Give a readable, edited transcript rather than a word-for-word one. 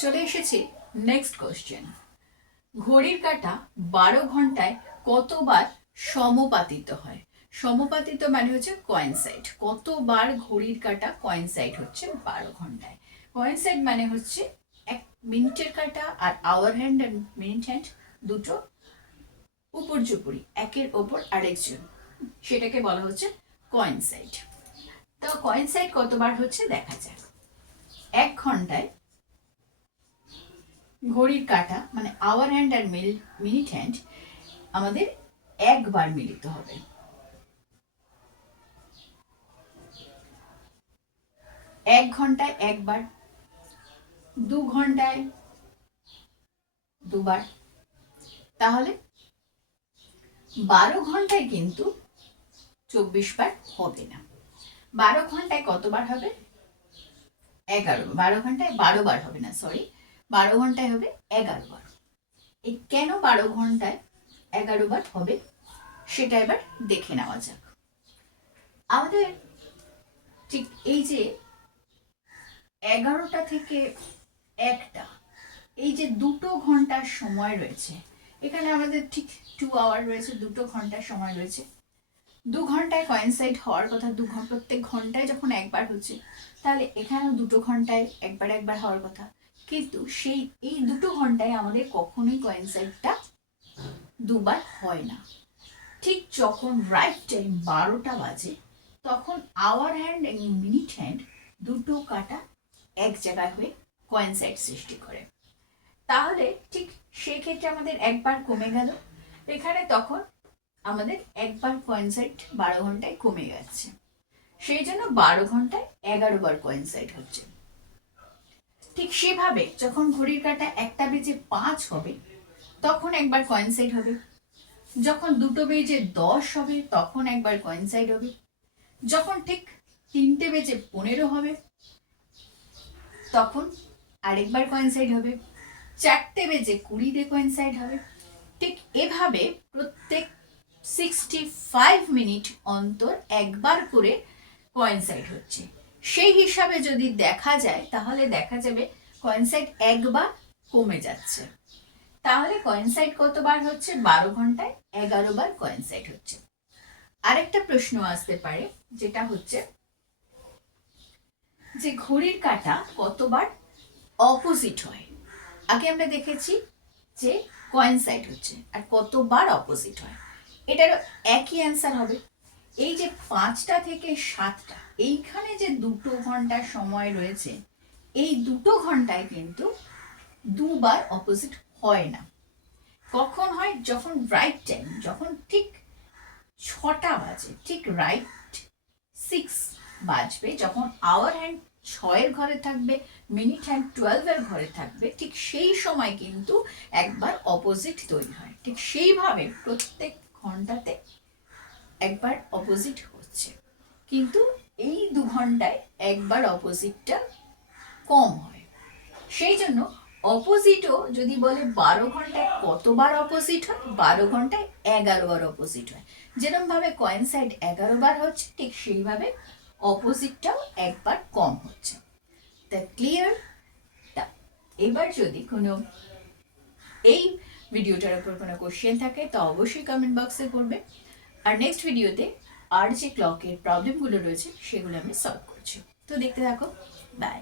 চলে এসেছি next question. ঘড়ির কাঁটা 12 ঘন্টায় কতবার সমাপতিত হয়? সমাপতিত মানে হচ্ছে কোয়েনসাইড। কতবার ঘড়ির কাঁটা কোয়েনসাইড হচ্ছে 12 ঘন্টায়। কোয়েনসাইড মানে হচ্ছে এক মিনিটের কাঁটা আর our hand R minute hand দুটো উপর্যুপরি একের ওপর আরেকজন, সেটাকে বলা হচ্ছে কোয়েনসাইড। তো কোয়েনসাইড কতবার হচ্ছে দেখা যাক। 1 ঘন্টায় ঘড়ির কাঁটা মানে our hand R minute hand আমাদের একবার মিলিত হবে। এক ঘন্টায় একবার, 2 ঘন্টায় দুবার, তাহলে 12 ঘন্টায় কিন্তু 24 বার হবে না। 12 ঘন্টায় কতবার হবে? 11। 12 ঘন্টায় 12 বার হবে না, সরি, 12 ঘন্টায় হবে 11 বার। এই কেন 12 ঘন্টায় 11 বার হবে সেটা এবার দেখে নেওয়া যাক। আমাদের ঠিক এই যে 11টা থেকে 1টা, এই যে 2 ঘন্টার সময় রয়েছে, এখানে আমাদের ঠিক 2 আওয়ার রয়েছে, 2 ঘন্টার সময় রয়েছে। 2 ঘন্টায় কোয়েনসাইড হওয়ার কথা, প্রত্যেক ঘন্টায় যখন একবার হচ্ছে, তাহলে এখানেও 2 ঘন্টায় একবার একবার হওয়ার কথা। কিন্তু সেই এই 2 ঘন্টায় আমাদের কখনোই কোয়েনসাইডটা দুবার হয় না। ঠিক যখন রাইট টাইম 12টা বাজে, তখন আওয়ার হ্যান্ড এবং মিনিট হ্যান্ড দুটো কাঁটা এক জায়গায় হয়ে কোয়েনসাইড সৃষ্টি করে। তাহলে ঠিক সেক্ষেত্রে আমাদের একবার কমে গেল, এখানে তখন আমাদের একবার কোয়েনসাইড 12 ঘন্টায় কমে যাচ্ছে, সেই জন্য 12 ঘন্টায় 11 বার কোয়েনসাইড হচ্ছে। ঠিক সেভাবে যখন ঘড়ির কাঁটা 1টা বেজে 5 হবে, তখন একবার কোয়েনসাইড হবে। যখন 2টো বেজে 10 হবে, তখন একবার কোয়েনসাইড হবে। যখন ঠিক 3টে বেজে 15 হবে, তখন আরেকবার কোয়েনসাইড হবে। 4টে বেজে 20 কোয়েনসাইড হবে। ঠিক এভাবে প্রত্যেক 65 মিনিট অন্তর একবার করে কোয়েনসাইড হচ্ছে। সেই হিসাবে যদি দেখা যায়, তাহলে দেখা যাবে কোয়েনসাইড একবার কমে যাচ্ছে। তাহলে কোয়েনসাইড কতবার হচ্ছে? 12 ঘন্টায় 11 বার কোয়েনসাইড হচ্ছে। আরেকটা প্রশ্ন আসতে পারে, যেটা হচ্ছে যে ঘড়ির কাঁটা কতবার অপোজিট হয়। আগে আমরা দেখেছি যে কোয়েনসাইড হচ্ছে, আর কতবার অপোজিট হয়, এটারও একই অ্যান্সার হবে। এই যে 5টা থেকে 7টা, এইখানে যে 2 ঘন্টার সময় রয়েছে, এই 2 ঘন্টায় কিন্তু দুবার অপোজিট হয় না। কখন হয়? যখন রাইট টাইম, যখন ঠিক 6টা বাজে, ঠিক রাইট 6 বাজবে, যখন আওয়ার হ্যান্ড 6-এর ঘরে থাকবে, মিনিট হ্যান্ড 12-এর ঘরে থাকবে, ঠিক সেই সময় কিন্তু একবার অপোজিট তৈরি হয়। ঠিক সেইভাবে প্রত্যেক ঘন্টাতে একবার অপোজিট হচ্ছে, কিন্তু এই 2 ঘন্টায় একবার অপোজিটটা কম হয়। সেই জন্য অপোজিটও যদি বলে 12 ঘন্টায় কতবার অপোজিট হয়, 12 ঘন্টায় 11 বার অপোজিট হয়। যেরকম ভাবে কোয়েনসাইড 11 বার হচ্ছে, ঠিক সেইভাবে অপোজিটটাও একবার কম হচ্ছে। তা ক্লিয়ার? এবার যদি কোনো এই ভিডিওটার উপর কোনো কোশ্চেন থাকে, তো অবশ্যই কমেন্ট বক্সে করবে। আর নেক্সট ভিডিওতে আর যে ক্লকের প্রবলেমগুলো রয়েছে সেগুলো আমি সলভ করছি। তো দেখতে থাকো। বাই।